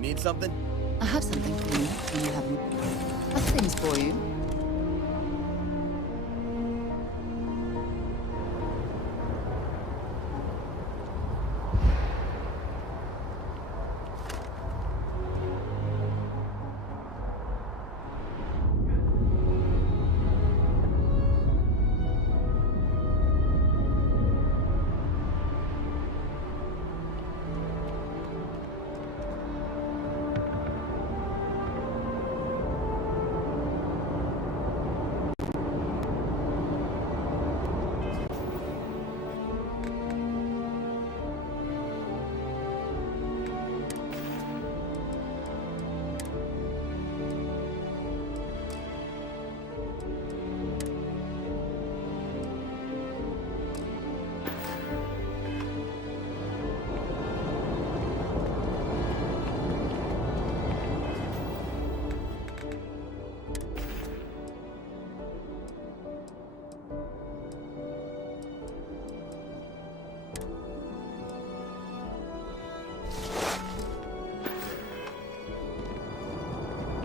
You need something? I have something for you when you haven't. I've things for you.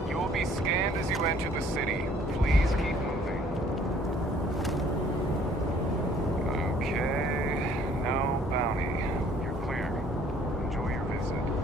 You will be scanned as you enter the city. Please keep moving. Okay, no bounty. You're clear. Enjoy your visit.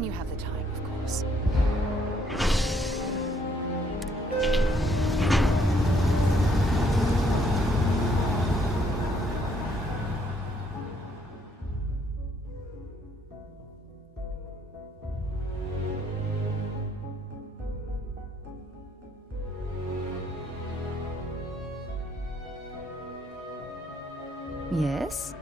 When you have the time, of course. Yes?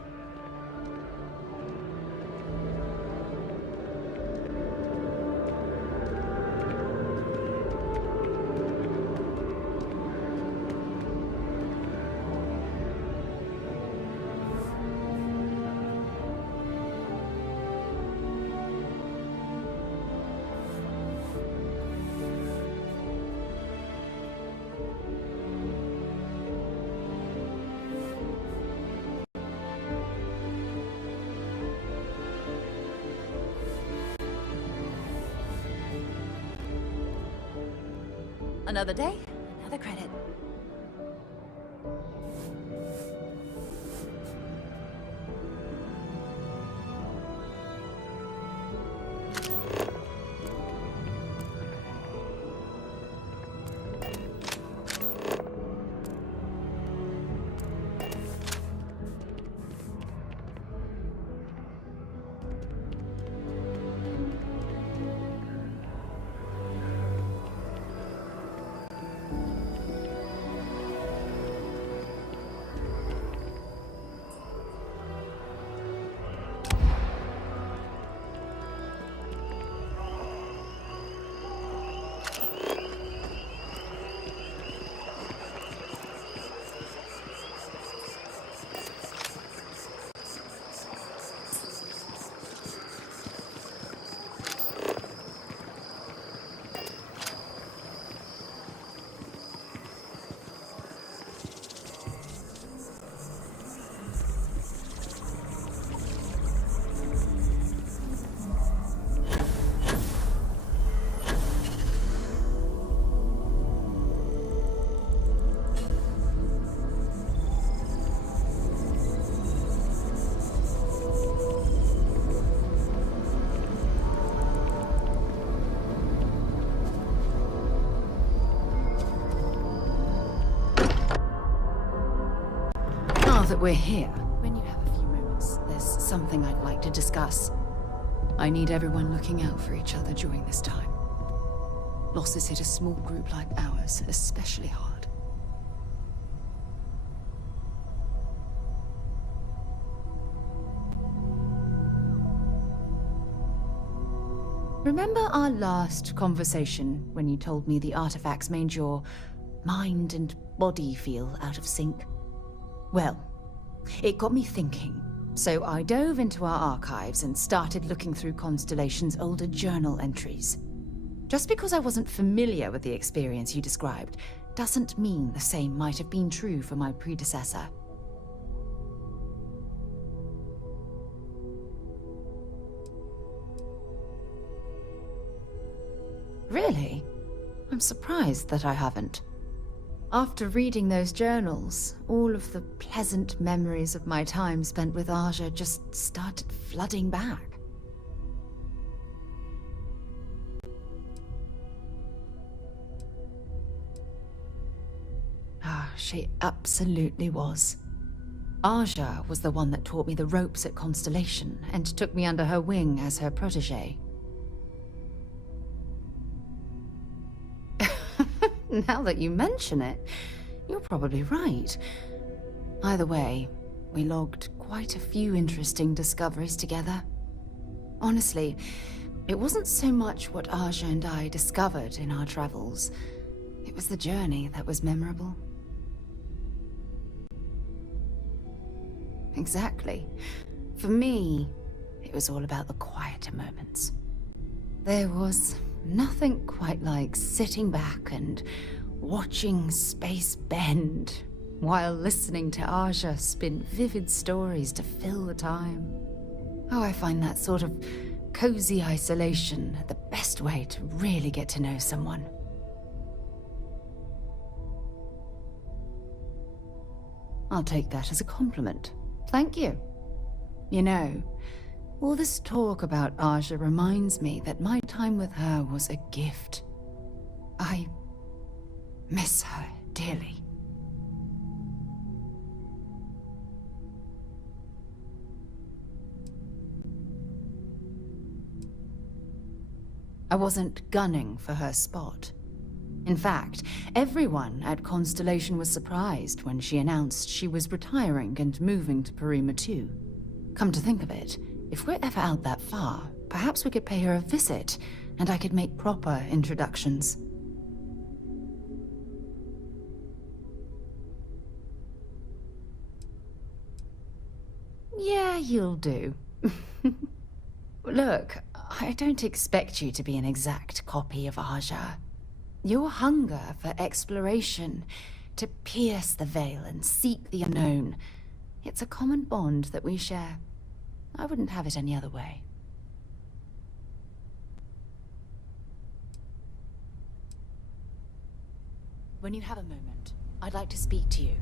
Another day, another credit. Now that we're here, when you have a few moments, there's something I'd like to discuss. I need everyone looking out for each other during this time. Losses hit a small group like ours especially hard. Remember our last conversation when you told me the artifacts made your mind and body feel out of sync? Well, it got me thinking, so I dove into our archives and started looking through Constellation's older journal entries. Just because I wasn't familiar with the experience you described doesn't mean the same might have been true for my predecessor. Really? I'm surprised that I haven't. After reading those journals, all of the pleasant memories of my time spent with Aja just started flooding back. She absolutely was. Aja was the one that taught me the ropes at Constellation and took me under her wing as her protege. Now that you mention it, you're probably right. Either way, we logged quite a few interesting discoveries together. Honestly, it wasn't so much what Aja and I discovered in our travels. It was the journey that was memorable. Exactly. For me, it was all about the quieter moments. There was nothing quite like sitting back and watching space bend while listening to Aja spin vivid stories to fill the time. Oh, I find that sort of cozy isolation the best way to really get to know someone. I'll take that as a compliment. Thank you. You know, All this talk about Aja reminds me that my time with her was a gift. I miss her dearly. I wasn't gunning for her spot. In fact, everyone at Constellation was surprised when she announced she was retiring and moving to Parima 2. Come to think of it, if we're ever out that far, perhaps we could pay her a visit, and I could make proper introductions. Yeah, you'll do. Look, I don't expect you to be an exact copy of Aja. Your hunger for exploration, to pierce the veil and seek the unknown, it's a common bond that we share. I wouldn't have it any other way. When you have a moment, I'd like to speak to you.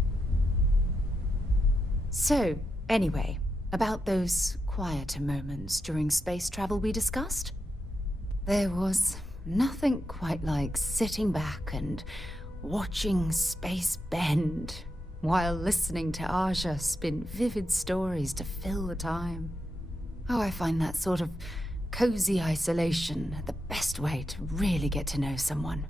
So, anyway, about those quieter moments during space travel we discussed? There was nothing quite like sitting back and watching space bend while listening to Aja spin vivid stories to fill the time. Oh, I find that sort of cozy isolation the best way to really get to know someone.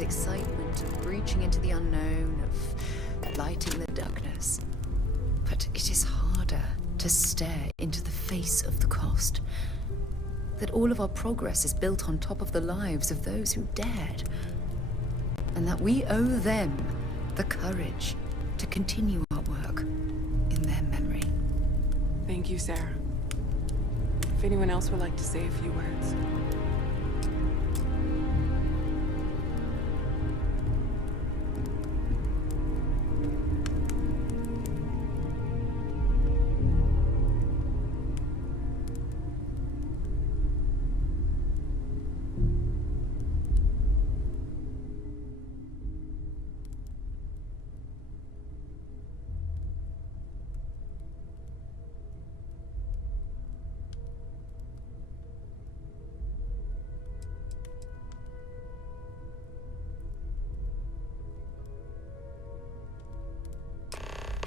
Excitement of breaching into the unknown, of lighting the darkness. But it is harder to stare into the face of the cost. That all of our progress is built on top of the lives of those who dared. And that we owe them the courage to continue our work in their memory. Thank you, Sarah. If anyone else would like to say a few words.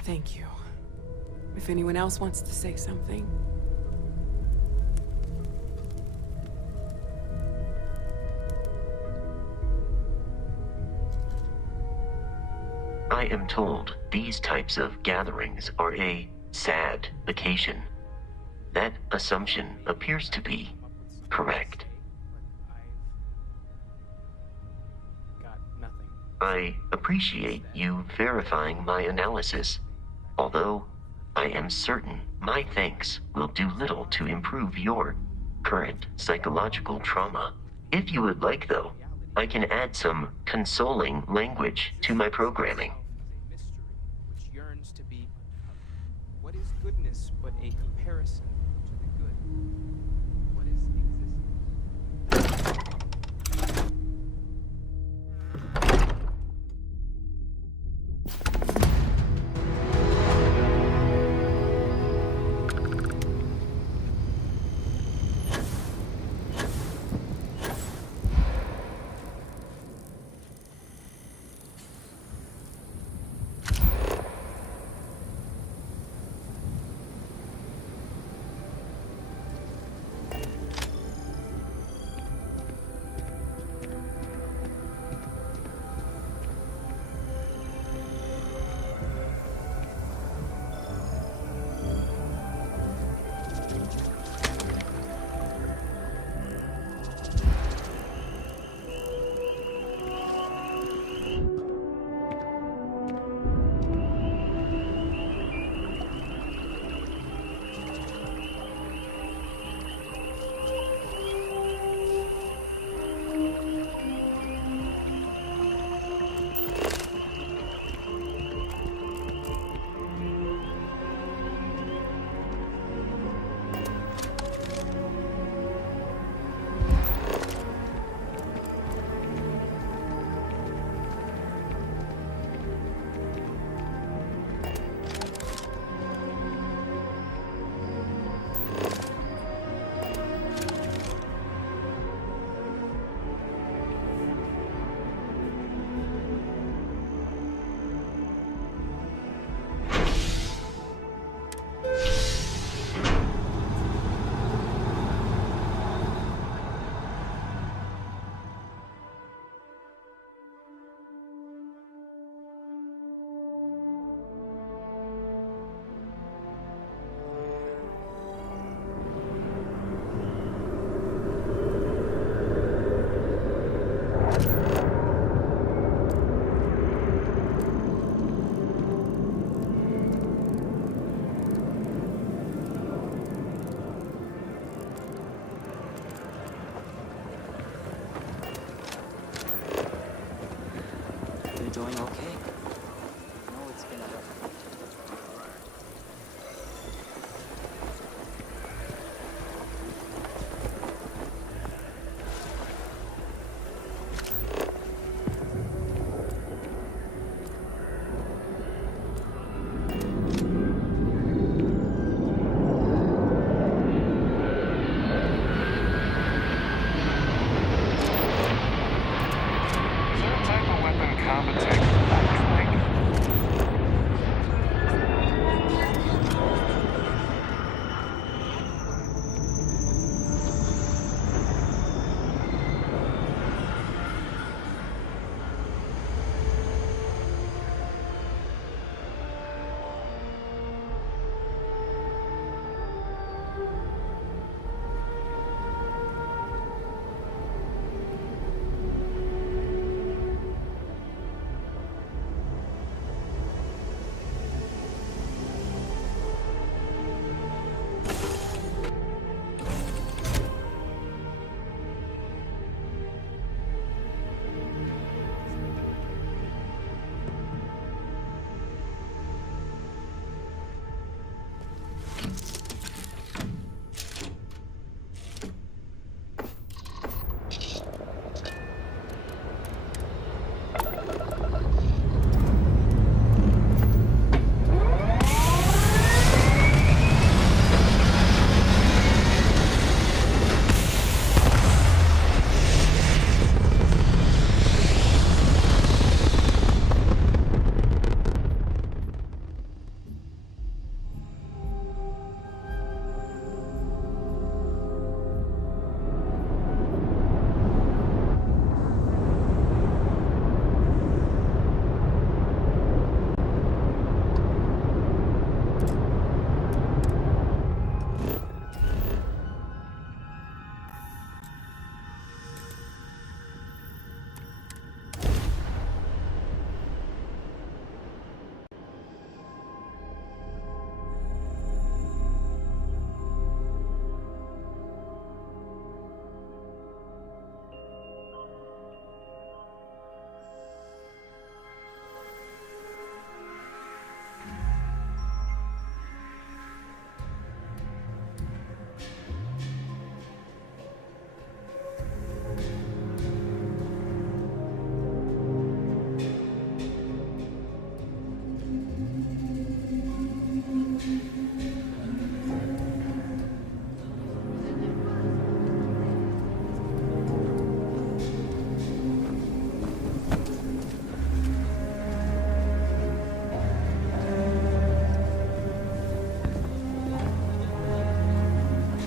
Thank you. If anyone else wants to say something. I am told these types of gatherings are a sad occasion. That assumption appears to be correct. I appreciate you verifying my analysis, although I am certain my thanks will do little to improve your current psychological trauma. If you would like, though, I can add some consoling language to my programming. Is a mystery which yearns to be. What is goodness but a comparison to the good? What is existence?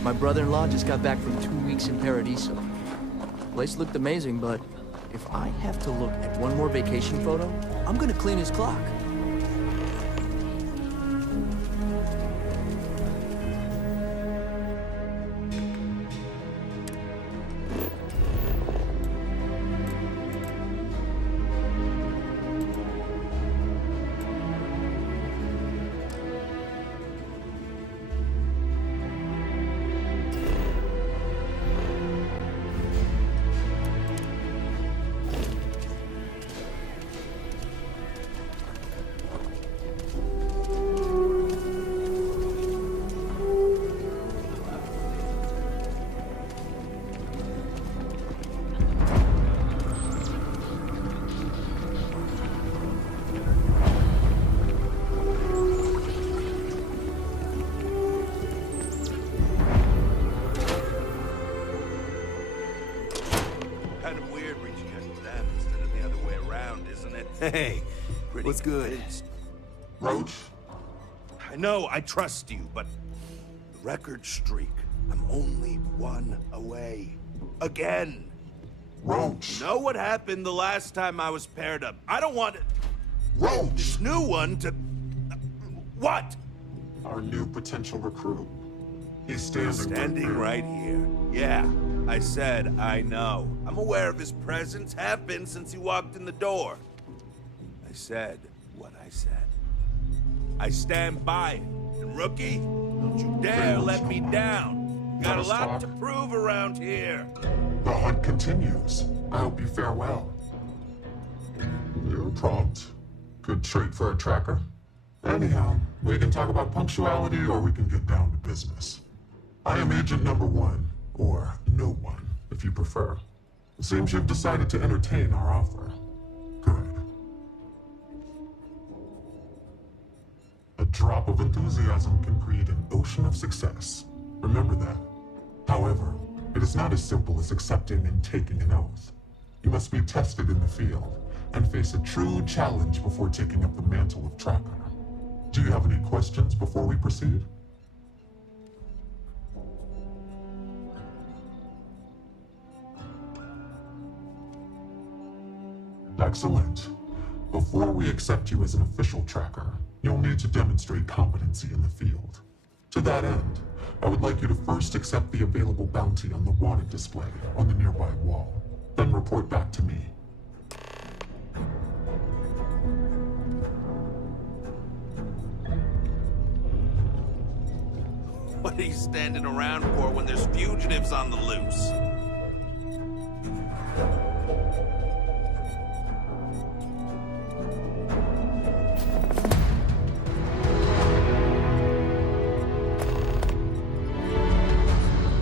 My brother-in-law just got back from 2 weeks in Paradiso. Place looked amazing, but if I have to look at one more vacation photo, I'm gonna clean his clock. Kind of weird reaching out to them instead of the other way around, isn't it? Hey, pretty What's good? convinced. Roach? I know, I trust you, but the record streak, I'm only one away. Again. Roach! Know what happened the last time I was paired up? I don't want Roach! this new one to... What? Our new potential recruit. He's standing Right here. Yeah, I said I know. I'm aware of his presence, have been since he walked in the door. I said what I said. I stand by it. And rookie, don't you dare let me down. Got a lot to prove around here. The hunt continues. I hope you fare well. You're prompt. Good trait for a tracker. Anyhow, we can talk about punctuality or we can get down to business. I am agent number 1, or no one, if you prefer. It seems you've decided to entertain our offer. Good. A drop of enthusiasm can create an ocean of success. Remember that. However, it is not as simple as accepting and taking an oath. You must be tested in the field and face a true challenge before taking up the mantle of tracker. Do you have any questions before we proceed? Excellent. Before we accept you as an official tracker, you'll need to demonstrate competency in the field. To that end, I would like you to first accept the available bounty on the wanted display on the nearby wall, then report back to me. What are you standing around for when there's fugitives on the loose?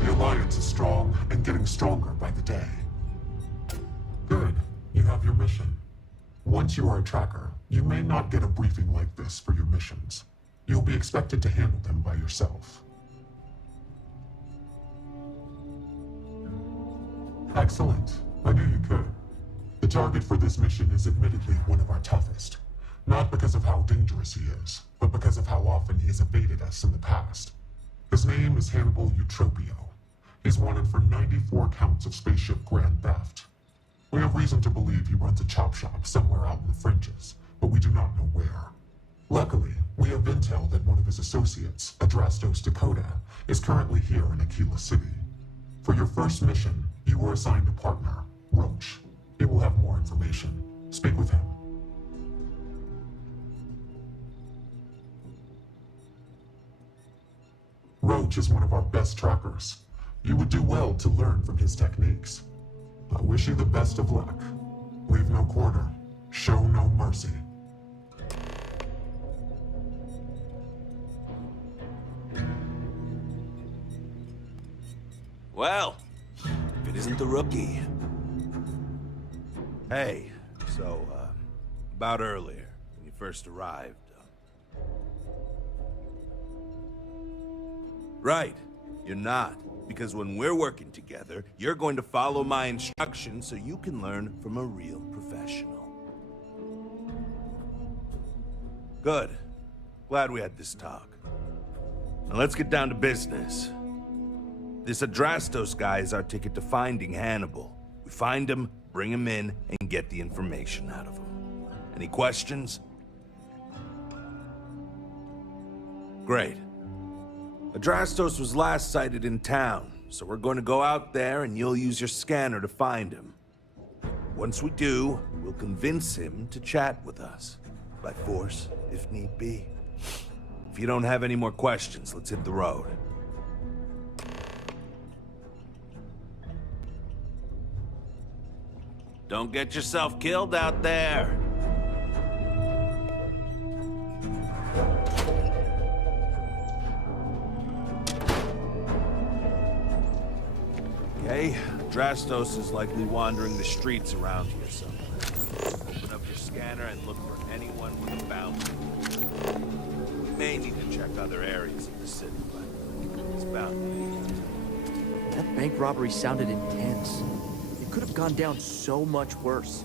The Alliance is strong and getting stronger by the day. Good. You have your mission. Once you are a tracker, you may not get a briefing like this for your missions. You'll be expected to handle them by yourself. Excellent. I knew you could. The target for this mission is admittedly one of our toughest. Not because of how dangerous he is, but because of how often he has evaded us in the past. His name is Hannibal Eutropio. He's wanted for 94 counts of spaceship grand theft. We have reason to believe he runs a chop shop somewhere out in the fringes, but we do not know where. Luckily, we have intel that one of his associates, Adrastos Dakota, is currently here in Aquila City. For your first mission, you were assigned a partner, Roach. He will have more information. Speak with him. Roach is one of our best trackers. You would do well to learn from his techniques. I wish you the best of luck. Leave no quarter. Show no mercy. Well, if it isn't the rookie. Hey, so, about earlier, when you first arrived. Right, you're not. Because when we're working together, you're going to follow my instructions so you can learn from a real professional. Good. Glad we had this talk. Now let's get down to business. This Adrastos guy is our ticket to finding Hannibal. We find him, bring him in, and get the information out of him. Any questions? Great. Adrastos was last sighted in town, so we're going to go out there and you'll use your scanner to find him. Once we do, we'll convince him to chat with us. By force, if need be. If you don't have any more questions, let's hit the road. Don't get yourself killed out there. Okay, Adrastos is likely wandering the streets around here somewhere. Open up your scanner and look for anyone with a bounty. We may need to check other areas of the city, but it's bound to be. That bank robbery sounded intense. It could have gone down so much worse.